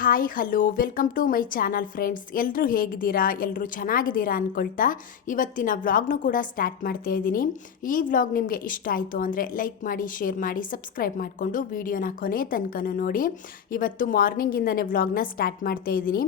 Hi hello welcome to my channel friends. ಎಲ್ಲರೂ ಹೇಗಿದ್ದೀರಾ? ಎಲ್ಲರೂ ಚೆನ್ನಾಗಿದ್ದೀರಾ ಅಂದ್ಕೊಳ್ತಾ ಇವತ್ತಿನ ವ್ಲಾಗ್ನು ಕೂಡ ಸ್ಟಾರ್ಟ್ ಮಾಡ್ತಾ ಇದ್ದೀನಿ. ಈ ವ್ಲಾಗ್ ನಿಮಗೆ ಇಷ್ಟ ಆಯಿತು ಅಂದರೆ ಲೈಕ್ ಮಾಡಿ, ಶೇರ್ ಮಾಡಿ, ಸಬ್ಸ್ಕ್ರೈಬ್ ಮಾಡಿಕೊಂಡು ವಿಡಿಯೋನ ಕೊನೆ ತನಕನೂ ನೋಡಿ. ಇವತ್ತು ಮಾರ್ನಿಂಗಿಂದನೇ ವ್ಲಾಗ್ನ ಸ್ಟಾರ್ಟ್ ಮಾಡ್ತಾ ಇದ್ದೀನಿ.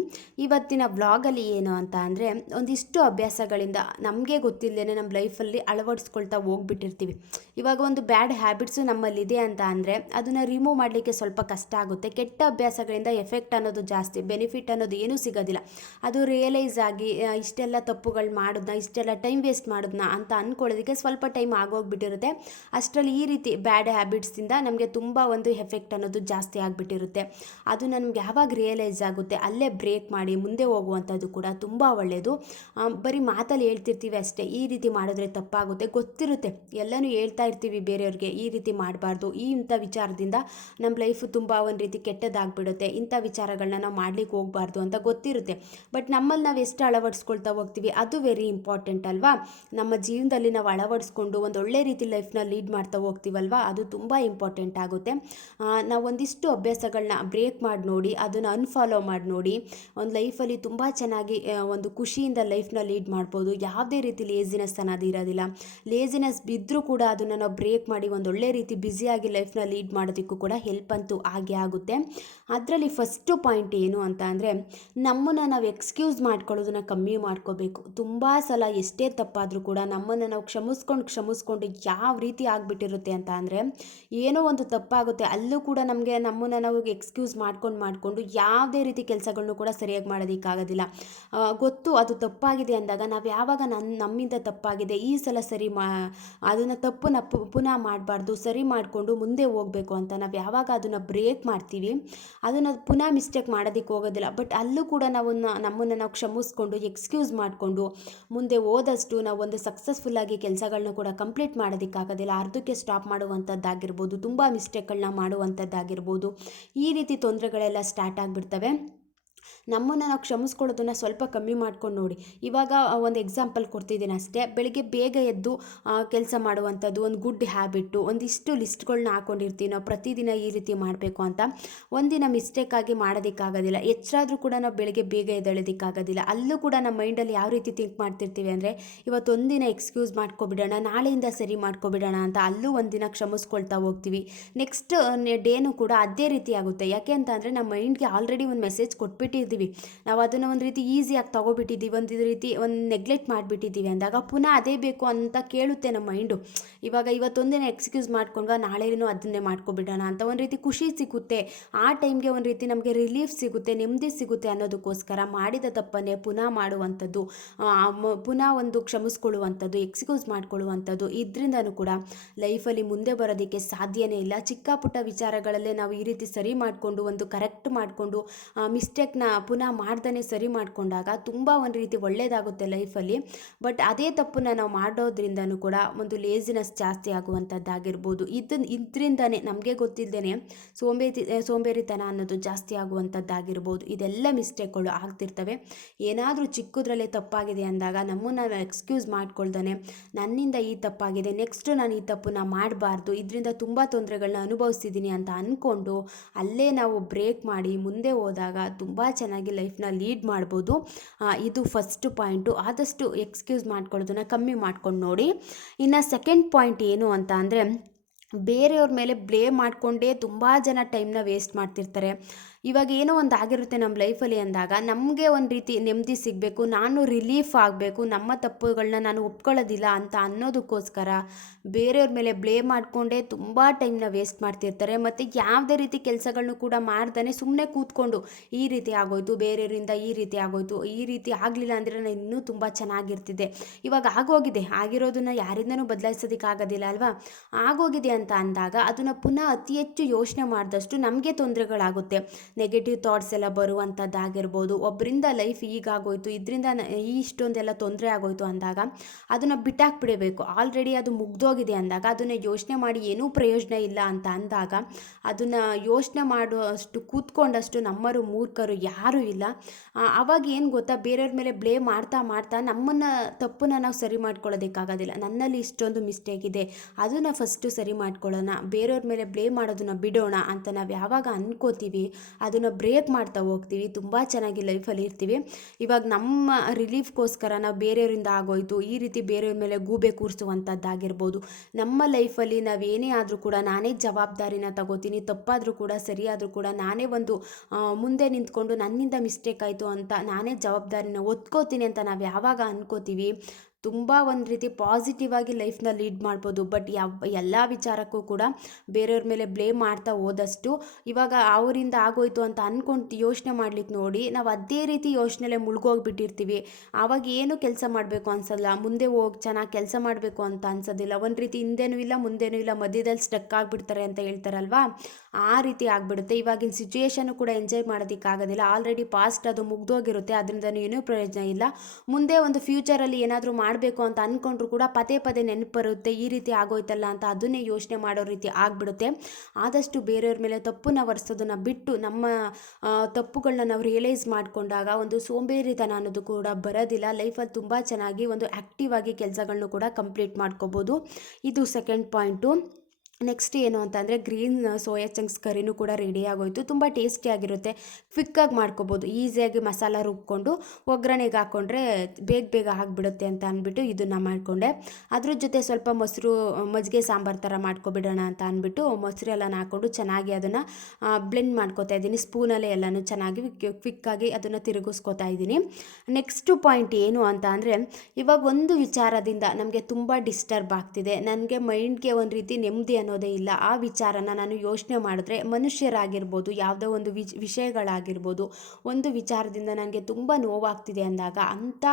ಇವತ್ತಿನ ವ್ಲಾಗಲ್ಲಿ ಏನು ಅಂತ ಅಂದರೆ ಒಂದಿಷ್ಟು ಅಭ್ಯಾಸಗಳಿಂದ ನಮಗೆ ಗೊತ್ತಿಲ್ಲದೇ ನಮ್ಮ ಲೈಫಲ್ಲಿ ಅಳವಡಿಸ್ಕೊಳ್ತಾ ಹೋಗ್ಬಿಟ್ಟಿರ್ತೀವಿ. ಇವಾಗ ಒಂದು ಬ್ಯಾಡ್ ಹ್ಯಾಬಿಟ್ಸು ನಮ್ಮಲ್ಲಿದೆ ಅಂತ ಅಂದರೆ ಅದನ್ನು ರಿಮೂವ್ ಮಾಡಲಿಕ್ಕೆ ಸ್ವಲ್ಪ ಕಷ್ಟ ಆಗುತ್ತೆ. ಕೆಟ್ಟ ಅಭ್ಯಾಸಗಳಿಂದ ಎಫೆಕ್ಟ್ ಅನ್ನೋದು ಜಾಸ್ತಿ, ಬೆನಿಫಿಟ್ ಅನ್ನೋದು ಏನೂ ಸಿಗೋದಿಲ್ಲ. ಅದು ರಿಯಲೈಸ್ ಆಗಿ ಇಷ್ಟೆಲ್ಲ ತಪ್ಪುಗಳು ಮಾಡೋದನ್ನ, ಇಷ್ಟೆಲ್ಲ ಟೈಮ್ ವೇಸ್ಟ್ ಮಾಡೋದನ್ನ ಅಂತ ಅಂದ್ಕೊಳ್ಳೋದಕ್ಕೆ ಸ್ವಲ್ಪ ಟೈಮ್ ಆಗೋಗ್ಬಿಟ್ಟಿರುತ್ತೆ. ಅಷ್ಟರಲ್ಲಿ ಈ ರೀತಿ ಬ್ಯಾಡ್ ಹ್ಯಾಬಿಟ್ಸಿಂದ ನಮಗೆ ತುಂಬ ಒಂದು ಎಫೆಕ್ಟ್ ಅನ್ನೋದು ಜಾಸ್ತಿ ಆಗಿಬಿಟ್ಟಿರುತ್ತೆ. ಅದು ನಮ್ಗೆ ಯಾವಾಗ ರಿಯಲೈಸ್ ಆಗುತ್ತೆ ಅಲ್ಲೇ ಬ್ರೇಕ್ ಮಾಡಿ ಮುಂದೆ ಹೋಗುವಂಥದ್ದು ಕೂಡ ತುಂಬ ಒಳ್ಳೆಯದು. ಬರೀ ಮಾತಲ್ಲಿ ಹೇಳ್ತಿರ್ತೀವಿ ಅಷ್ಟೇ, ಈ ರೀತಿ ಮಾಡಿದ್ರೆ ತಪ್ಪಾಗುತ್ತೆ, ಗೊತ್ತಿರುತ್ತೆ, ಎಲ್ಲನೂ ಹೇಳ್ತಾ ಇರ್ತೀವಿ ಬೇರೆಯವ್ರಿಗೆ ಈ ರೀತಿ ಮಾಡಬಾರ್ದು, ಇಂಥ ವಿಚಾರದಿಂದ ನಮ್ಮ ಲೈಫು ತುಂಬ ಒಂದು ರೀತಿ ಕೆಟ್ಟದಾಗ್ಬಿಡುತ್ತೆ, ಇಂಥ ವಿಚಾರಗಳನ್ನ ನಾವು ಮಾಡ್ಲಿಕ್ಕೆ ಹೋಗಬಾರ್ದು ಅಂತ ಗೊತ್ತಿರುತ್ತೆ. ಬಟ್ ನಮ್ಮಲ್ಲಿ ನಾವು ಎಷ್ಟು ಅಳವಡಿಸ್ಕೊಳ್ತಾ ಹೋಗ್ತೀವಿ ಅದು ವೆರಿ ಇಂಪಾರ್ಟೆಂಟ್ ಅಲ್ವಾ. ನಮ್ಮ ಜೀವನದಲ್ಲಿ ನಾವು ಅಳವಡಿಸ್ಕೊಂಡು ಒಂದು ಒಳ್ಳೆ ರೀತಿ ಲೈಫ್ನ ಲೀಡ್ ಮಾಡ್ತಾ ಹೋಗ್ತೀವಲ್ವಾ, ಅದು ತುಂಬ ಇಂಪಾರ್ಟೆಂಟ್ ಆಗುತ್ತೆ. ನಾವು ಒಂದಿಷ್ಟು ಅಭ್ಯಾಸಗಳನ್ನ ಬ್ರೇಕ್ ಮಾಡಿ ನೋಡಿ, ಅದನ್ನು ಅನ್ಫಾಲೋ ಮಾಡಿ ನೋಡಿ, ಒಂದು ಲೈಫಲ್ಲಿ ತುಂಬ ಚೆನ್ನಾಗಿ ಒಂದು ಖುಷಿಯಿಂದ ಲೈಫ್ನ ಲೀಡ್ ಮಾಡ್ಬೋದು. ಯಾವುದೇ ರೀತಿ ಲೇಸಿನೆಸ್ ಅನ್ನೋದು ಇರೋದಿಲ್ಲ. ಲೇಸಿನೆಸ್ ಬಿದ್ದರೂ ಕೂಡ ಅದನ್ನು ನಾವು ಬ್ರೇಕ್ ಮಾಡಿ ಒಂದು ಒಳ್ಳೆ ರೀತಿ ಬ್ಯುಸಿಯಾಗಿ ಲೈಫ್ನ ಲೀಡ್ ಮಾಡೋದಕ್ಕೂ ಕೂಡ ಹೆಲ್ಪ್ ಅಂತೂ ಆಗೇ ಆಗುತ್ತೆ. ಅದರಲ್ಲಿ ಫಸ್ಟು ಪಾಯಿಂಟ್ ಏನು ಅಂತ ಅಂದರೆ ನಮ್ಮನ್ನು ನಾವು ಎಕ್ಸ್ಕ್ಯೂಸ್ ಮಾಡ್ಕೊಳ್ಳೋದನ್ನ ಕಮ್ಮಿ ಮಾಡ್ಕೋಬೇಕು. ತುಂಬ ಸಲ ಎಷ್ಟೇ ತಪ್ಪಾದರೂ ಕೂಡ ನಮ್ಮನ್ನು ನಾವು ಕ್ಷಮಿಸ್ಕೊಂಡು ಯಾವ ರೀತಿ ಆಗಿಬಿಟ್ಟಿರುತ್ತೆ ಅಂತ ಅಂದರೆ ಏನೋ ಒಂದು ತಪ್ಪಾಗುತ್ತೆ, ಅಲ್ಲೂ ಕೂಡ ನಮ್ಮನ್ನು ನಾವು ಎಕ್ಸ್ಕ್ಯೂಸ್ ಮಾಡಿಕೊಂಡು ಯಾವುದೇ ರೀತಿ ಕೆಲಸಗಳನ್ನು ಕೂಡ ಸರಿಯಾಗಿ ಮಾಡೋದಕ್ಕಾಗೋದಿಲ್ಲ. ಗೊತ್ತು ಅದು ತಪ್ಪಾಗಿದೆ ಅಂದಾಗ ನಾವು ಯಾವಾಗ ನಮ್ಮಿಂದ ತಪ್ಪಾಗಿದೆ, ಈ ಸಲ ಅದನ್ನು ತಪ್ಪನ್ನ ಪುನಃ ಮಾಡಬಾರ್ದು, ಸರಿ ಮಾಡಿಕೊಂಡು ಮುಂದೆ ಹೋಗಬೇಕು ಅಂತ ನಾವು ಯಾವಾಗ ಅದನ್ನು ಬ್ರೇಕ್ ಮಾಡ್ತೀವಿ, ಅದನ್ನು ಪುನಃ ಮಿಸ್ಟೇಕ್ ಮಾಡೋದಕ್ಕೆ ಹೋಗೋದಿಲ್ಲ. ಬಟ್ ಅಲ್ಲೂ ಕೂಡ ನಮ್ಮನ್ನು ನಾವು ಕ್ಷಮಿಸ್ಕೊಂಡು ಎಕ್ಸ್ಕ್ಯೂಸ್ ಮಾಡಿಕೊಂಡು ಮುಂದೆ ಹೋದಷ್ಟು ನಾವು ಒಂದು ಸಕ್ಸಸ್ಫುಲ್ಲಾಗಿ ಕೆಲಸಗಳನ್ನ ಕೂಡ ಕಂಪ್ಲೀಟ್ ಮಾಡೋದಕ್ಕಾಗೋದಿಲ್ಲ. ಅರ್ಧಕ್ಕೆ ಸ್ಟಾಪ್ ಮಾಡುವಂಥದ್ದಾಗಿರ್ಬೋದು, ತುಂಬ ಮಿಸ್ಟೇಕ್ಗಳನ್ನ ಮಾಡುವಂಥದ್ದಾಗಿರ್ಬೋದು, ಈ ರೀತಿ ತೊಂದರೆಗಳೆಲ್ಲ ಸ್ಟಾರ್ಟ್ ಆಗಿಬಿಡ್ತವೆ. ನಮ್ಮನ್ನು ನಾವು ಕ್ಷಮಿಸ್ಕೊಳ್ಳೋದನ್ನು ಸ್ವಲ್ಪ ಕಮ್ಮಿ ಮಾಡ್ಕೊಂಡು ನೋಡಿ. ಇವಾಗ ಒಂದು ಎಕ್ಸಾಂಪಲ್ ಕೊಡ್ತಿದ್ದೀನಿ ಅಷ್ಟೇ. ಬೆಳಿಗ್ಗೆ ಬೇಗ ಎದ್ದು ಕೆಲಸ ಮಾಡುವಂಥದ್ದು ಒಂದು ಗುಡ್ ಹ್ಯಾಬಿಟ್ಟು. ಒಂದಿಷ್ಟು ಲಿಸ್ಟ್ಗಳನ್ನ ಹಾಕ್ಕೊಂಡಿರ್ತೀವಿ ನಾವು, ಪ್ರತಿದಿನ ಈ ರೀತಿ ಮಾಡಬೇಕು ಅಂತ. ಒಂದಿನ ಮಿಸ್ಟೇಕಾಗಿ ಮಾಡೋದಕ್ಕಾಗೋದಿಲ್ಲ, ಎಚ್ಚರಾದರೂ ಕೂಡ ನಾವು ಬೆಳಿಗ್ಗೆ ಬೇಗ ಎದ್ದೇಳೋದಕ್ಕಾಗೋದಿಲ್ಲ. ಅಲ್ಲೂ ಕೂಡ ನಮ್ಮ ಮೈಂಡಲ್ಲಿ ಯಾವ ರೀತಿ ಥಿಂಕ್ ಮಾಡ್ತಿರ್ತೀವಿ ಅಂದರೆ ಇವತ್ತೊಂದಿನ ಎಕ್ಸ್ಕ್ಯೂಸ್ ಮಾಡ್ಕೊಬಿಡೋಣ, ನಾಳೆಯಿಂದ ಸರಿ ಮಾಡ್ಕೊಬಿಡೋಣ ಅಂತ ಅಲ್ಲೂ ಒಂದಿನ ಕ್ಷಮಿಸ್ಕೊಳ್ತಾ ಹೋಗ್ತೀವಿ. ನೆಕ್ಸ್ಟ್ ಡೇನೂ ಕೂಡ ಅದೇ ರೀತಿ ಆಗುತ್ತೆ. ಯಾಕೆ ಅಂತ ಅಂದರೆ ನಮ್ಮ ಮೈಂಡ್ಗೆ ಆಲ್ರೆಡಿ ಒಂದು ಮೆಸೇಜ್ ಕೊಟ್ಬಿಟ್ಟಿದ್ದೀವಿ, ನಾವು ಅದನ್ನು ಒಂದು ರೀತಿ ಈಸಿಯಾಗಿ ತೊಗೊಬಿಟ್ಟಿದ್ದೀವಿ, ಒಂದು ರೀತಿ ನೆಗ್ಲೆಕ್ಟ್ ಮಾಡಿಬಿಟ್ಟಿದ್ದೀವಿ ಅಂದಾಗ ಪುನಃ ಅದೇ ಬೇಕು ಅಂತ ಕೇಳುತ್ತೆ ನಮ್ಮ ಮೈಂಡು. ಇವತ್ತೊಂದಿನ ಎಕ್ಸ್ಕ್ಯೂಸ್ ಮಾಡ್ಕೊಂಡ್ವಾ, ನಾಳೆನೂ ಅದನ್ನೇ ಮಾಡ್ಕೊಬಿಡೋಣ ಅಂತ ಒಂದು ರೀತಿ ಖುಷಿ ಸಿಗುತ್ತೆ. ಆ ಟೈಮ್ಗೆ ಒಂದು ರೀತಿ ನಮಗೆ ರಿಲೀಫ್ ಸಿಗುತ್ತೆ, ನೆಮ್ಮದಿ ಸಿಗುತ್ತೆ ಅನ್ನೋದಕ್ಕೋಸ್ಕರ ಮಾಡಿದ ತಪ್ಪನ್ನೇ ಪುನಃ ಮಾಡುವಂಥದ್ದು, ಪುನಃ ಒಂದು ಕ್ಷಮಿಸ್ಕೊಳ್ಳುವಂಥದ್ದು, ಎಕ್ಸ್ಕ್ಯೂಸ್ ಮಾಡ್ಕೊಳ್ಳುವಂಥದ್ದು, ಇದರಿಂದನೂ ಕೂಡ ಲೈಫಲ್ಲಿ ಮುಂದೆ ಬರೋದಕ್ಕೆ ಸಾಧ್ಯನೇ ಇಲ್ಲ. ಚಿಕ್ಕ ಪುಟ್ಟ ವಿಚಾರಗಳಲ್ಲೇ ನಾವು ಈ ರೀತಿ ಸರಿ ಮಾಡಿಕೊಂಡು ಒಂದು ಕರೆಕ್ಟ್ ಮಾಡಿಕೊಂಡು ಮಿಸ್ಟೇಕ್ನ ಪುನಃ ಮಾಡ್ದೇ ಸರಿ ಮಾಡಿಕೊಂಡಾಗ ತುಂಬ ಒಂದು ರೀತಿ ಒಳ್ಳೆಯದಾಗುತ್ತೆ ಲೈಫಲ್ಲಿ. ಬಟ್ ಅದೇ ತಪ್ಪನ್ನ ನಾವು ಮಾಡೋದ್ರಿಂದನೂ ಕೂಡ ಒಂದು ಲೇಸಿನೆಸ್ ಜಾಸ್ತಿ ಆಗುವಂಥದ್ದಾಗಿರ್ಬೋದು. ಇದರಿಂದನೇ ನಮಗೆ ಗೊತ್ತಿಲ್ಲದೇ ಸೋಂಬೇರಿತನ ಅನ್ನೋದು ಜಾಸ್ತಿ ಆಗುವಂಥದ್ದಾಗಿರ್ಬೋದು. ಇದೆಲ್ಲ ಮಿಸ್ಟೇಕ್ಗಳು ಆಗ್ತಿರ್ತವೆ. ಏನಾದರೂ ಚಿಕ್ಕದ್ರಲ್ಲೇ ತಪ್ಪಾಗಿದೆ ಅಂದಾಗ ನಮ್ಮನ್ನು ನಾವು ಎಕ್ಸ್ಕ್ಯೂಸ್ ಮಾಡ್ಕೊಳ್ದೇ ನನ್ನಿಂದ ಈ ತಪ್ಪಾಗಿದೆ, ನೆಕ್ಸ್ಟು ನಾನು ಈ ತಪ್ಪನ್ನ ಮಾಡಬಾರ್ದು, ಇದರಿಂದ ತುಂಬ ತೊಂದರೆಗಳನ್ನ ಅನುಭವಿಸ್ತಿದ್ದೀನಿ ಅಂತ ಅಂದ್ಕೊಂಡು ಅಲ್ಲೇ ನಾವು ಬ್ರೇಕ್ ಮಾಡಿ ಮುಂದೆ ಹೋದಾಗ ತುಂಬ ಚೆನ್ನಾಗಿ ಲೈಫ್ನ ಲೀಡ್ ಮಾಡ್ಬೋದು. ಇದು ಫಸ್ಟ್ ಪಾಯಿಂಟು. ಆದಷ್ಟು ಎಕ್ಸ್ಕ್ಯೂಸ್ ಮಾಡ್ಕೊಳ್ಳೋದನ್ನು ಕಮ್ಮಿ ಮಾಡ್ಕೊಂಡು ನೋಡಿ. ಇನ್ನು ಸೆಕೆಂಡ್ ಪಾಯಿಂಟ್ ಏನು ಅಂತ ಅಂದರೆ ಬೇರೆಯವ್ರ ಮೇಲೆ ಬ್ಲೇಮ್ ಮಾಡಿಕೊಂಡೇ ತುಂಬ ಜನ ಟೈಮ್ನ ವೇಸ್ಟ್ ಮಾಡ್ತಿರ್ತಾರೆ. ಇವಾಗ ಏನೋ ಒಂದು ಆಗಿರುತ್ತೆ ನಮ್ಮ ಲೈಫಲ್ಲಿ ಅಂದಾಗ ನಮಗೆ ಒಂದು ರೀತಿ ನೆಮ್ಮದಿ ಸಿಗಬೇಕು, ನಾನು ರಿಲೀಫ್ ಆಗಬೇಕು, ನಮ್ಮ ತಪ್ಪುಗಳನ್ನ ನಾನು ಒಪ್ಕೊಳ್ಳೋದಿಲ್ಲ ಅಂತ ಅನ್ನೋದಕ್ಕೋಸ್ಕರ ಬೇರೆಯವ್ರ ಮೇಲೆ ಬ್ಲೇಮ್ ಮಾಡಿಕೊಂಡೇ ತುಂಬ ಟೈಮ್ನ ವೇಸ್ಟ್ ಮಾಡ್ತಿರ್ತಾರೆ. ಮತ್ತು ಯಾವುದೇ ರೀತಿ ಕೆಲಸಗಳನ್ನು ಕೂಡ ಮಾಡ್ದೇ ಸುಮ್ಮನೆ ಕೂತ್ಕೊಂಡು ಈ ರೀತಿ ಆಗೋಯ್ತು, ಬೇರೆಯವರಿಂದ ಈ ರೀತಿ ಆಗೋಯ್ತು, ಈ ರೀತಿ ಆಗಲಿಲ್ಲ ಅಂದರೆ ನಾನು ಇನ್ನೂ ತುಂಬ ಚೆನ್ನಾಗಿರ್ತಿದ್ದೆ. ಇವಾಗ ಆಗೋಗಿದೆ, ಆಗಿರೋದನ್ನು ಯಾರಿಂದನೂ ಬದಲಾಯಿಸೋದಕ್ಕಾಗೋದಿಲ್ಲ ಅಲ್ವಾ. ಆಗೋಗಿದೆ ಅಂತ ಅಂದಾಗ ಅದನ್ನು ಪುನಃ ಅತಿ ಹೆಚ್ಚು ಯೋಚನೆ ಮಾಡಿದಷ್ಟು ನಮಗೆ ತೊಂದರೆಗಳಾಗುತ್ತೆ. ನೆಗೆಟಿವ್ ಥಾಟ್ಸ್ ಎಲ್ಲ ಬರುವಂಥದ್ದಾಗಿರ್ಬೋದು. ಒಬ್ಬರಿಂದ ಲೈಫ್ ಹೀಗಾಗೋಯ್ತು, ಇದರಿಂದ ಇಷ್ಟೊಂದೆಲ್ಲ ತೊಂದರೆ ಆಗೋಯ್ತು ಅಂದಾಗ ಅದನ್ನು ಬಿಟ್ಟಾಕ್ಬಿಡಬೇಕು. ಆಲ್ರೆಡಿ ಅದು ಮುಗ್ದೋಗಿದೆ ಅಂದಾಗ ಅದನ್ನು ಯೋಚನೆ ಮಾಡಿ ಏನೂ ಪ್ರಯೋಜನ ಇಲ್ಲ ಅಂತ ಅಂದಾಗ ಅದನ್ನು ಯೋಚನೆ ಮಾಡುವಷ್ಟು ಕೂತ್ಕೊಂಡಷ್ಟು ನಮ್ಮರು ಮೂರ್ಖರು ಯಾರೂ ಇಲ್ಲ. ಆವಾಗ ಏನು ಗೊತ್ತಾ, ಬೇರೆಯವ್ರ ಮೇಲೆ ಬ್ಲೇಮ್ ಮಾಡ್ತಾ ತಪ್ಪನ್ನು ನಾವು ಸರಿ ಮಾಡ್ಕೊಳ್ಳೋದಕ್ಕಾಗೋದಿಲ್ಲ. ನನ್ನಲ್ಲಿ ಇಷ್ಟೊಂದು ಮಿಸ್ಟೇಕ್ ಇದೆ, ಅದನ್ನು ಫಸ್ಟು ಸರಿ ಮಾಡ್ಕೊಳ್ಳೋಣ, ಬೇರೆಯವ್ರ ಮೇಲೆ ಬ್ಲೇಮ್ ಮಾಡೋದನ್ನು ಬಿಡೋಣ ಅಂತ ನಾವು ಯಾವಾಗ ಅನ್ಕೋತೀವಿ ಅದನ್ನು ಬ್ರೇಕ್ ಮಾಡ್ತಾ ಹೋಗ್ತೀವಿ, ತುಂಬ ಚೆನ್ನಾಗಿ ಲೈಫಲ್ಲಿ ಇರ್ತೀವಿ. ಇವಾಗ ನಮ್ಮ ರಿಲೀಫ್ಗೋಸ್ಕರ ನಾವು ಬೇರೆಯವರಿಂದ ಆಗೋಯ್ತು ಈ ರೀತಿ ಬೇರೆಯವ್ರ ಮೇಲೆ ಗೂಬೆ ಕೂರಿಸುವಂಥದ್ದಾಗಿರ್ಬೋದು. ನಮ್ಮ ಲೈಫಲ್ಲಿ ನಾವೇನೇ ಆದರೂ ಕೂಡ ನಾನೇ ಜವಾಬ್ದಾರಿನ ತಗೋತೀನಿ, ತಪ್ಪಾದರೂ ಕೂಡ ಸರಿಯಾದರೂ ಕೂಡ ನಾನೇ ಒಂದು ಮುಂದೆ ನಿಂತ್ಕೊಂಡು ನನ್ನಿಂದ ಮಿಸ್ಟೇಕ್ ಆಯಿತು ಅಂತ ನಾನೇ ಜವಾಬ್ದಾರಿನ ಒತ್ಕೋತೀನಿ ಅಂತ ನಾವು ಯಾವಾಗ ಅನ್ಕೋತೀವಿ, ತುಂಬ ಒಂದು ರೀತಿ ಪಾಸಿಟಿವ್ ಆಗಿ ಲೈಫ್ನ ಲೀಡ್ ಮಾಡ್ಬೋದು. ಬಟ್ ಎಲ್ಲ ವಿಚಾರಕ್ಕೂ ಕೂಡ ಬೇರೆಯವ್ರ ಮೇಲೆ ಬ್ಲೇಮ್ ಮಾಡ್ತಾ ಹೋದಷ್ಟು ಇವಾಗ ಅವರಿಂದ ಆಗೋಯ್ತು ಅಂತ ಅಂದ್ಕೊಂಡು ಯೋಚನೆ ಮಾಡ್ಲಿಕ್ಕೆ ನೋಡಿ ನಾವು ಅದೇ ರೀತಿ ಯೋಚನೆಲೆ ಮುಳುಗೋಗ್ಬಿಟ್ಟಿರ್ತೀವಿ. ಆವಾಗ ಏನು ಕೆಲಸ ಮಾಡಬೇಕು ಅನ್ಸಲ್ಲ, ಮುಂದೆ ಹೋಗಿ ಚೆನ್ನಾಗಿ ಕೆಲಸ ಮಾಡಬೇಕು ಅಂತ ಅನ್ಸೋದಿಲ್ಲ. ಒಂದು ರೀತಿ ಹಿಂದೆನೂ ಇಲ್ಲ ಮುಂದೆನೂ ಇಲ್ಲ, ಮಧ್ಯದಲ್ಲಿ ಸ್ಟಕ್ ಆಗಿಬಿಡ್ತಾರೆ ಅಂತ ಹೇಳ್ತಾರಲ್ವಾ, ಆ ರೀತಿ ಆಗಿಬಿಡುತ್ತೆ. ಇವಾಗಿನ ಸಿಚುಯೇಷನ್ನು ಕೂಡ ಎಂಜಾಯ್ ಮಾಡೋದಕ್ಕಾಗೋದಿಲ್ಲ. ಆಲ್ರೆಡಿ ಪಾಸ್ಟ್ ಅದು ಮುಗ್ದೋಗಿರುತ್ತೆ, ಅದರಿಂದ ಏನೂ ಪ್ರಯೋಜನ ಇಲ್ಲ. ಮುಂದೆ ಒಂದು ಫ್ಯೂಚರಲ್ಲಿ ಏನಾದರೂ ಮಾಡಬೇಕು ಅಂತ ಅಂದ್ಕೊಂಡ್ರು ಕೂಡ ಪದೇ ಪದೇ ನೆನಪು ಬರುತ್ತೆ, ಈ ರೀತಿ ಆಗೋಯ್ತಲ್ಲ ಅಂತ ಅದನ್ನೇ ಯೋಚನೆ ಮಾಡೋ ರೀತಿ ಆಗಿಬಿಡುತ್ತೆ. ಆದಷ್ಟು ಬೇರೆಯವ್ರ ಮೇಲೆ ತಪ್ಪನ್ನ ಹೊರಿಸೋದನ್ನು ಬಿಟ್ಟು ನಮ್ಮ ತಪ್ಪುಗಳನ್ನ ನಾವು ರಿಯಲೈಸ್ ಮಾಡಿಕೊಂಡಾಗ ಒಂದು ಸೋಂಬೇರಿತನ ಅನ್ನೋದು ಕೂಡ ಬರೋದಿಲ್ಲ. ಲೈಫಲ್ಲಿ ತುಂಬ ಚೆನ್ನಾಗಿ ಒಂದು ಆ್ಯಕ್ಟಿವ್ ಆಗಿ ಕೆಲಸಗಳನ್ನೂ ಕೂಡ ಕಂಪ್ಲೀಟ್ ಮಾಡ್ಕೋಬೋದು. ಇದು ಸೆಕೆಂಡ್ ಪಾಯಿಂಟು. ನೆಕ್ಸ್ಟ್ ಏನು ಅಂತಂದರೆ ಗ್ರೀನ್ ಸೋಯಾ ಚಂಕ್ಸ್ ಕರಿನೂ ಕೂಡ ರೆಡಿ ಆಗೋಯ್ತು. ತುಂಬ ಟೇಸ್ಟಿಯಾಗಿರುತ್ತೆ, ಕ್ವಿಕ್ಕಾಗಿ ಮಾಡ್ಕೋಬೋದು. ಈಸಿಯಾಗಿ ಮಸಾಲ ರುಬ್ಕೊಂಡು ಒಗ್ಗರಣೆಗೆ ಹಾಕ್ಕೊಂಡ್ರೆ ಬೇಗ ಆಗಿಬಿಡುತ್ತೆ ಅಂತ ಅಂದ್ಬಿಟ್ಟು ಇದನ್ನು ಮಾಡಿಕೊಂಡೆ. ಅದ್ರ ಜೊತೆ ಸ್ವಲ್ಪ ಮೊಸರು ಮಜ್ಜಿಗೆ ಸಾಂಬಾರು ಥರ ಮಾಡ್ಕೊಬಿಡೋಣ ಅಂತ ಅಂದ್ಬಿಟ್ಟು ಮೊಸರೆಲ್ಲನ ಹಾಕ್ಕೊಂಡು ಚೆನ್ನಾಗಿ ಅದನ್ನು ಬ್ಲೆಂಡ್ ಮಾಡ್ಕೋತಾ ಇದ್ದೀನಿ. ಸ್ಪೂನಲ್ಲೇ ಎಲ್ಲನೂ ಚೆನ್ನಾಗಿ ಕ್ವಿಕ್ಕಾಗಿ ಅದನ್ನು ತಿರುಗಿಸ್ಕೋತಾ ಇದ್ದೀನಿ. ನೆಕ್ಸ್ಟು ಪಾಯಿಂಟ್ ಏನು ಅಂತ ಅಂದರೆ, ಇವಾಗ ಒಂದು ವಿಚಾರದಿಂದ ನಮಗೆ ತುಂಬ ಡಿಸ್ಟರ್ಬ್ ಆಗ್ತಿದೆ, ನನಗೆ ಮೈಂಡ್ಗೆ ಒಂದು ರೀತಿ ನೆಮ್ಮದಿ ಅನ್ನೋದೇ ಇಲ್ಲ. ಆ ವಿಚಾರನ ನಾನು ಯೋಚನೆ ಮಾಡಿದ್ರೆ ಮನುಷ್ಯರಾಗಿರ್ಬೋದು, ಯಾವುದೋ ಒಂದು ವಿಷಯಗಳಾಗಿರ್ಬೋದು, ಒಂದು ವಿಚಾರದಿಂದ ನನಗೆ ತುಂಬ ನೋವಾಗ್ತಿದೆ ಅಂದಾಗ ಅಂಥ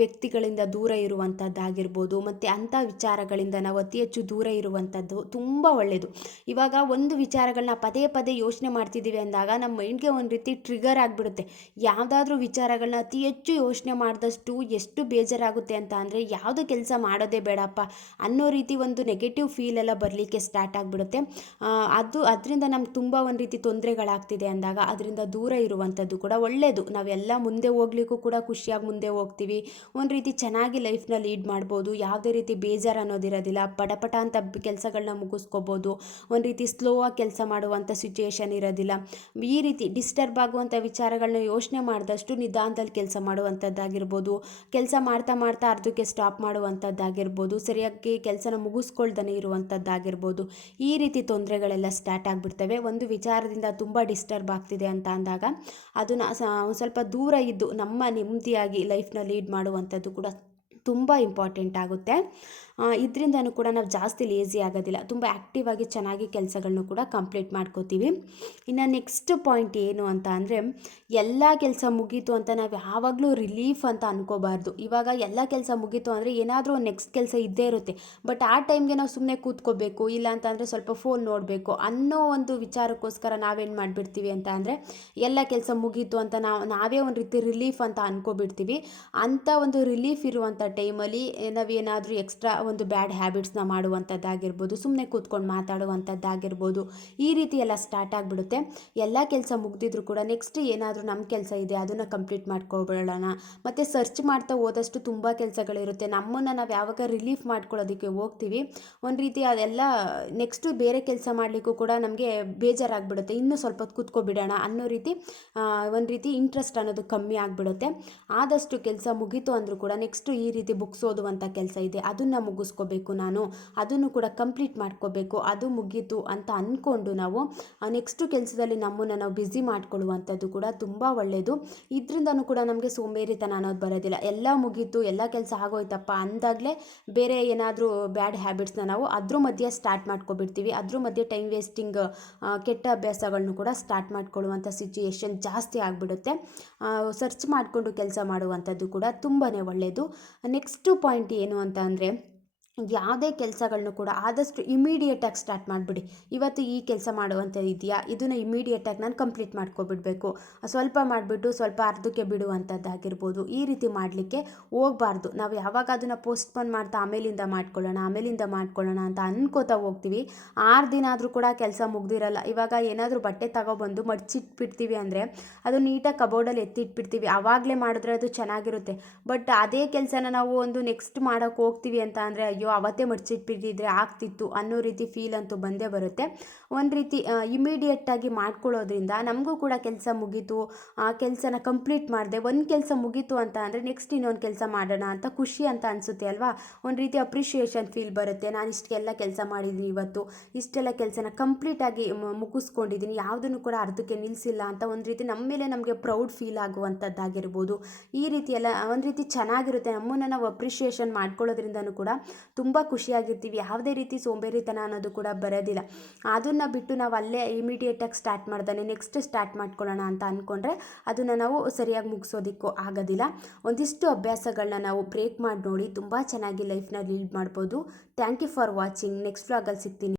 ವ್ಯಕ್ತಿಗಳಿಂದ ದೂರ ಇರುವಂಥದ್ದಾಗಿರ್ಬೋದು, ಮತ್ತು ಅಂಥ ವಿಚಾರಗಳಿಂದ ನಾವು ಅತಿ ಹೆಚ್ಚು ದೂರ ಇರುವಂಥದ್ದು ತುಂಬ ಒಳ್ಳೆಯದು. ಇವಾಗ ಒಂದು ವಿಚಾರಗಳನ್ನ ಪದೇ ಪದೇ ಯೋಚನೆ ಮಾಡ್ತಿದ್ದೀವಿ ಅಂದಾಗ ನಮ್ಮ ಮೈಂಡ್ಗೆ ಒಂದು ರೀತಿ ಟ್ರಿಗರ್ ಆಗಿಬಿಡುತ್ತೆ. ಯಾವುದಾದ್ರೂ ವಿಚಾರಗಳನ್ನ ಅತಿ ಹೆಚ್ಚು ಯೋಚನೆ ಮಾಡಿದಷ್ಟು ಎಷ್ಟು ಬೇಜಾರಾಗುತ್ತೆ ಅಂತ ಅಂದರೆ ಯಾವುದೋ ಕೆಲಸ ಮಾಡೋದೇ ಬೇಡಪ್ಪ ಅನ್ನೋ ರೀತಿ ಒಂದು ನೆಗೆಟಿವ್ ಫೀಲ್ ಎಲ್ಲ ಬರಲಿಕ್ಕೆ ಸ್ಟಾರ್ಟ್ ಆಗಿಬಿಡುತ್ತೆ. ಅದರಿಂದ ನಮ್ಗೆ ತುಂಬ ಒಂದು ರೀತಿ ತೊಂದರೆಗಳಾಗ್ತಿದೆ ಅಂದಾಗ ಅದರಿಂದ ದೂರ ಇರುವಂಥದ್ದು ಕೂಡ ಒಳ್ಳೆಯದು. ನಾವೆಲ್ಲ ಮುಂದೆ ಹೋಗ್ಲಿಕ್ಕೂ ಕೂಡ ಖುಷಿಯಾಗಿ ಮುಂದೆ ಹೋಗ್ತೀವಿ, ಒಂದು ರೀತಿ ಚೆನ್ನಾಗಿ ಲೈಫ್ನ ಲೀಡ್ ಮಾಡ್ಬೋದು. ಯಾವುದೇ ರೀತಿ ಬೇಜಾರು ಅನ್ನೋದಿರೋದಿಲ್ಲ, ಪಟಪಟ ಅಂತ ಕೆಲಸಗಳನ್ನ ಮುಗಿಸ್ಕೋಬೋದು. ಒಂದು ರೀತಿ ಸ್ಲೋ ಆಗಿ ಕೆಲಸ ಮಾಡುವಂಥ ಸಿಚುಯೇಷನ್ ಇರೋದಿಲ್ಲ. ಈ ರೀತಿ ಡಿಸ್ಟರ್ಬ್ ಆಗುವಂಥ ವಿಚಾರಗಳನ್ನ ಯೋಚನೆ ಮಾಡಿದಷ್ಟು ನಿಧಾನದಲ್ಲಿ ಕೆಲಸ ಮಾಡುವಂಥದ್ದಾಗಿರ್ಬೋದು, ಕೆಲಸ ಮಾಡ್ತಾ ಮಾಡ್ತಾ ಅರ್ಧಕ್ಕೆ ಸ್ಟಾಪ್ ಮಾಡುವಂಥದ್ದಾಗಿರ್ಬೋದು, ಸರಿಯಾಗಿ ಕೆಲಸನ ಮುಗಿಸ್ಕೊಳ್ದೇ ಇರುವಂಥದ್ದಾಗಿರ್ಬೋದು, ಈ ರೀತಿ ತೊಂದರೆಗಳೆಲ್ಲ ಸ್ಟಾರ್ಟ್ ಆಗಿಬಿಡ್ತವೆ. ಒಂದು ವಿಚಾರದಿಂದ ತುಂಬ ಡಿಸ್ಟರ್ಬ್ ಆಗ್ತಿದೆ ಅಂತ ಅಂದಾಗ ಅದನ್ನು ಸ್ವಲ್ಪ ದೂರ ಇದ್ದು ನಮ್ಮ ನೆಮ್ಮದಿಯಾಗಿ ಲೈಫ್ನ ಲೀಡ್ ಮಾಡುವಂಥದ್ದು ಕೂಡ ತುಂಬ ಇಂಪಾರ್ಟೆಂಟ್ ಆಗುತ್ತೆ. ಇದರಿಂದನೂ ಕೂಡ ನಾವು ಜಾಸ್ತಿ ಲೇಸಿ ಆಗೋದಿಲ್ಲ, ತುಂಬ ಆ್ಯಕ್ಟಿವ್ ಆಗಿ ಚೆನ್ನಾಗಿ ಕೆಲಸಗಳನ್ನು ಕೂಡ ಕಂಪ್ಲೀಟ್ ಮಾಡ್ಕೋತೀವಿ. ಇನ್ನು ನೆಕ್ಸ್ಟ್ ಪಾಯಿಂಟ್ ಏನು ಅಂತ ಅಂದರೆ, ಎಲ್ಲ ಕೆಲಸ ಮುಗೀತು ಅಂತ ನಾವು ಯಾವಾಗಲೂ ರಿಲೀಫ್ ಅಂತ ಅನ್ಕೋಬಾರ್ದು. ಇವಾಗ ಎಲ್ಲ ಕೆಲಸ ಮುಗೀತು ಅಂದರೆ ಏನಾದರೂ ನೆಕ್ಸ್ಟ್ ಕೆಲಸ ಇದ್ದೇ ಇರುತ್ತೆ, ಬಟ್ ಆ ಟೈಮ್ಗೆ ನಾವು ಸುಮ್ಮನೆ ಕೂತ್ಕೋಬೇಕು, ಇಲ್ಲ ಅಂತಂದರೆ ಸ್ವಲ್ಪ ಫೋನ್ ನೋಡಬೇಕು ಅನ್ನೋ ಒಂದು ವಿಚಾರಕ್ಕೋಸ್ಕರ ನಾವೇನು ಮಾಡಿಬಿಡ್ತೀವಿ ಅಂತ ಅಂದರೆ ಎಲ್ಲ ಕೆಲಸ ಮುಗೀತು ಅಂತ ನಾವೇ ಒಂದು ರೀತಿ ರಿಲೀಫ್ ಅಂತ ಅನ್ಕೋಬಿಡ್ತೀವಿ. ಅಂಥ ಒಂದು ರಿಲೀಫ್ ಇರುವಂಥ ಟೈಮಲ್ಲಿ ನಾವೇನಾದರೂ ಎಕ್ಸ್ಟ್ರಾ ಒಂದು ಬ್ಯಾಡ್ ಹ್ಯಾಬಿಟ್ಸ್ನ ಮಾಡುವಂಥದ್ದಾಗಿರ್ಬೋದು, ಸುಮ್ಮನೆ ಕೂತ್ಕೊಂಡು ಮಾತಾಡುವಂಥದ್ದಾಗಿರ್ಬೋದು, ಈ ರೀತಿ ಎಲ್ಲ ಸ್ಟಾರ್ಟ್ ಆಗಿಬಿಡುತ್ತೆ. ಎಲ್ಲ ಕೆಲಸ ಮುಗ್ದಿದ್ರು ಕೂಡ ನೆಕ್ಸ್ಟ್ ಏನಾದರೂ ನಮ್ಮ ಕೆಲಸ ಇದೆ ಅದನ್ನು ಕಂಪ್ಲೀಟ್ ಮಾಡ್ಕೊಬಿಡೋಣ. ಮತ್ತು ಸರ್ಚ್ ಮಾಡ್ತಾ ಹೋದಷ್ಟು ತುಂಬ ಕೆಲಸಗಳಿರುತ್ತೆ. ನಮ್ಮನ್ನು ನಾವು ಯಾವಾಗ ರಿಲೀಫ್ ಮಾಡ್ಕೊಳ್ಳೋದಕ್ಕೆ ಹೋಗ್ತೀವಿ, ಒಂದು ರೀತಿ ಅದೆಲ್ಲ ನೆಕ್ಸ್ಟು ಬೇರೆ ಕೆಲಸ ಮಾಡಲಿಕ್ಕೂ ಕೂಡ ನಮಗೆ ಬೇಜಾರಾಗಿಬಿಡುತ್ತೆ. ಇನ್ನೂ ಸ್ವಲ್ಪ ಹೊತ್ತು ಕೂತ್ಕೊಬಿಡೋಣ ಅನ್ನೋ ರೀತಿ ಒಂದು ರೀತಿ ಇಂಟ್ರೆಸ್ಟ್ ಅನ್ನೋದು ಕಮ್ಮಿ ಆಗಿಬಿಡುತ್ತೆ. ಆದಷ್ಟು ಕೆಲಸ ಮುಗೀತು ಅಂದರೂ ಕೂಡ ನೆಕ್ಸ್ಟು ಈ ರೀತಿ ಬುಕ್ಸ್ ಓದುವಂಥ ಕೆಲಸ ಇದೆ ಅದನ್ನು ಮುಗಿಸ್ಕೋಬೇಕು, ನಾನು ಅದನ್ನು ಕೂಡ ಕಂಪ್ಲೀಟ್ ಮಾಡ್ಕೋಬೇಕು, ಅದು ಮುಗೀತು ಅಂತ ಅಂದ್ಕೊಂಡು ನಾವು ನೆಕ್ಸ್ಟು ಕೆಲಸದಲ್ಲಿ ನಮ್ಮನ್ನು ನಾವು ಬ್ಯುಸಿ ಮಾಡ್ಕೊಳ್ಳುವಂಥದ್ದು ಕೂಡ ತುಂಬ ಒಳ್ಳೆಯದು. ಇದರಿಂದನೂ ಕೂಡ ನಮಗೆ ಸೋಂಬೇರಿತನ ಅನ್ನೋದು ಬರೋದಿಲ್ಲ. ಎಲ್ಲ ಮುಗೀತು, ಎಲ್ಲ ಕೆಲಸ ಆಗೋಯ್ತಪ್ಪ ಅಂದಾಗಲೇ ಬೇರೆ ಏನಾದರೂ ಬ್ಯಾಡ್ ಹ್ಯಾಬಿಟ್ಸ್ನ ನಾವು ಅದ್ರ ಮಧ್ಯೆ ಸ್ಟಾರ್ಟ್ ಮಾಡ್ಕೊಬಿಡ್ತೀವಿ. ಅದ್ರ ಮಧ್ಯೆ ಟೈಮ್ ವೇಸ್ಟಿಂಗ್ ಕೆಟ್ಟ ಅಭ್ಯಾಸಗಳನ್ನು ಕೂಡ ಸ್ಟಾರ್ಟ್ ಮಾಡ್ಕೊಳ್ಳುವಂಥ ಸಿಚುಯೇಷನ್ ಜಾಸ್ತಿ ಆಗಿಬಿಡುತ್ತೆ. ಸರ್ಚ್ ಮಾಡಿಕೊಂಡು ಕೆಲಸ ಮಾಡುವಂಥದ್ದು ಕೂಡ ತುಂಬಾ ಒಳ್ಳೆಯದು. ನೆಕ್ಸ್ಟು ಪಾಯಿಂಟ್ ಏನು ಅಂತ ಅಂದರೆ, ಯಾವುದೇ ಕೆಲಸಗಳನ್ನು ಕೂಡ ಆದಷ್ಟು ಇಮಿಡಿಯೇಟಾಗಿ ಸ್ಟಾರ್ಟ್ ಮಾಡಿಬಿಡಿ. ಇವತ್ತು ಈ ಕೆಲಸ ಮಾಡುವಂಥದ್ದು ಇದೆಯಾ, ಇದನ್ನು ಇಮಿಡಿಯೇಟಾಗಿ ನಾನು ಕಂಪ್ಲೀಟ್ ಮಾಡ್ಕೊಬಿಡಬೇಕು, ಸ್ವಲ್ಪ ಮಾಡಿಬಿಟ್ಟು ಸ್ವಲ್ಪ ಅರ್ಧಕ್ಕೆ ಬಿಡುವಂಥದ್ದಾಗಿರ್ಬೋದು, ಈ ರೀತಿ ಮಾಡಲಿಕ್ಕೆ ಹೋಗಬಾರ್ದು. ನಾವು ಯಾವಾಗ ಅದನ್ನು ಪೋಸ್ಟ್ಪೋನ್ ಮಾಡ್ತಾ ಆಮೇಲಿಂದ ಮಾಡ್ಕೊಳ್ಳೋಣ ಅಂತ ಅನ್ಕೋತಾ ಹೋಗ್ತೀವಿ. 6 ದಿನ ಆದರೂ ಕೂಡ ಕೆಲಸ ಮುಗ್ದಿರಲ್ಲ. ಇವಾಗ ಏನಾದರೂ ಬಟ್ಟೆ ತಗೊಬಂದು ಮಡ್ಚಿಟ್ಬಿಡ್ತೀವಿ ಅಂದರೆ ಅದು ನೀಟಾಗಿ ಕಬೋರ್ಡಲ್ಲಿ ಎತ್ತಿಟ್ಬಿಡ್ತೀವಿ, ಆವಾಗಲೇ ಮಾಡಿದ್ರೆ ಅದು ಚೆನ್ನಾಗಿರುತ್ತೆ. ಬಟ್ ಅದೇ ಕೆಲಸನ ನಾವು ಒಂದು ನೆಕ್ಸ್ಟ್ ಮಾಡೋಕ್ಕೆ ಹೋಗ್ತೀವಿ ಅಂತ ಅಂದರೆ ಅಯ್ಯೋ ಅವತ್ತೇ ಮಡ್ಚಿಟ್ಬಿಟ್ಟಿದ್ರೆ ಆಗ್ತಿತ್ತು ಅನ್ನೋ ರೀತಿ ಫೀಲ್ ಅಂತೂ ಬಂದೇ ಬರುತ್ತೆ. ಒಂದು ರೀತಿ ಇಮಿಡಿಯೇಟಾಗಿ ಮಾಡ್ಕೊಳ್ಳೋದ್ರಿಂದ ನಮಗೂ ಕೂಡ ಕೆಲಸ ಮುಗೀತು, ಆ ಕೆಲಸನ ಕಂಪ್ಲೀಟ್ ಮಾಡಿದೆ, ಒಂದು ಕೆಲಸ ಮುಗೀತು ಅಂತ ಅಂದರೆ ನೆಕ್ಸ್ಟ್ ಇನ್ನೊಂದು ಕೆಲಸ ಮಾಡೋಣ ಅಂತ ಖುಷಿ ಅಂತ ಅನಿಸುತ್ತೆ ಅಲ್ವಾ. ಒಂದು ರೀತಿ ಅಪ್ರಿಷಿಯೇಷನ್ ಫೀಲ್ ಬರುತ್ತೆ. ನಾನು ಇಷ್ಟೆಲ್ಲ ಕೆಲಸ ಮಾಡಿದ್ದೀನಿ ಇವತ್ತು, ಇಷ್ಟೆಲ್ಲ ಕೆಲಸನ ಕಂಪ್ಲೀಟಾಗಿ ಮುಗಿಸ್ಕೊಂಡಿದ್ದೀನಿ, ಯಾವುದನ್ನು ಕೂಡ ಅರ್ಧಕ್ಕೆ ನಿಲ್ಲಿಸಿಲ್ಲ ಅಂತ ಒಂದು ರೀತಿ ನಮ್ಮ ಮೇಲೆ ನಮಗೆ ಪ್ರೌಡ್ ಫೀಲ್ ಆಗುವಂಥದ್ದಾಗಿರ್ಬೋದು. ಈ ರೀತಿ ಎಲ್ಲ ಒಂದು ರೀತಿ ಚೆನ್ನಾಗಿರುತ್ತೆ. ನಮ್ಮನ್ನು ನಾವು ಅಪ್ರಿಷಿಯೇಷನ್ ಮಾಡ್ಕೊಳ್ಳೋದ್ರಿಂದನೂ ಕೂಡ ತುಂಬ ಖುಷಿಯಾಗಿರ್ತೀವಿ. ಯಾವುದೇ ರೀತಿ ಸೋಂಬೇರಿತನ ಅನ್ನೋದು ಕೂಡ ಬರೋದಿಲ್ಲ. ಅದನ್ನು ಬಿಟ್ಟು ನಾವು ಅಲ್ಲೇ ಇಮಿಡಿಯೇಟಾಗಿ ಸ್ಟಾರ್ಟ್ ಮಾಡ್ತಾನೆ ನೆಕ್ಸ್ಟ್ ಸ್ಟಾರ್ಟ್ ಮಾಡ್ಕೊಳ್ಳೋಣ ಅಂತ ಅಂದ್ಕೊಂಡ್ರೆ ಅದನ್ನು ನಾವು ಸರಿಯಾಗಿ ಮುಗಿಸೋದಕ್ಕೂ ಆಗೋದಿಲ್ಲ. ಒಂದಿಷ್ಟು ಅಭ್ಯಾಸಗಳನ್ನ ನಾವು ಬ್ರೇಕ್ ಮಾಡಿ ನೋಡಿ ತುಂಬ ಚೆನ್ನಾಗಿ ಲೈಫ್ನ ಲೀಡ್ ಮಾಡ್ಬೋದು. Thank you for watching. Next ವ್ಲಾಗಲ್ಲಿ ಸಿಗ್ತೀನಿ.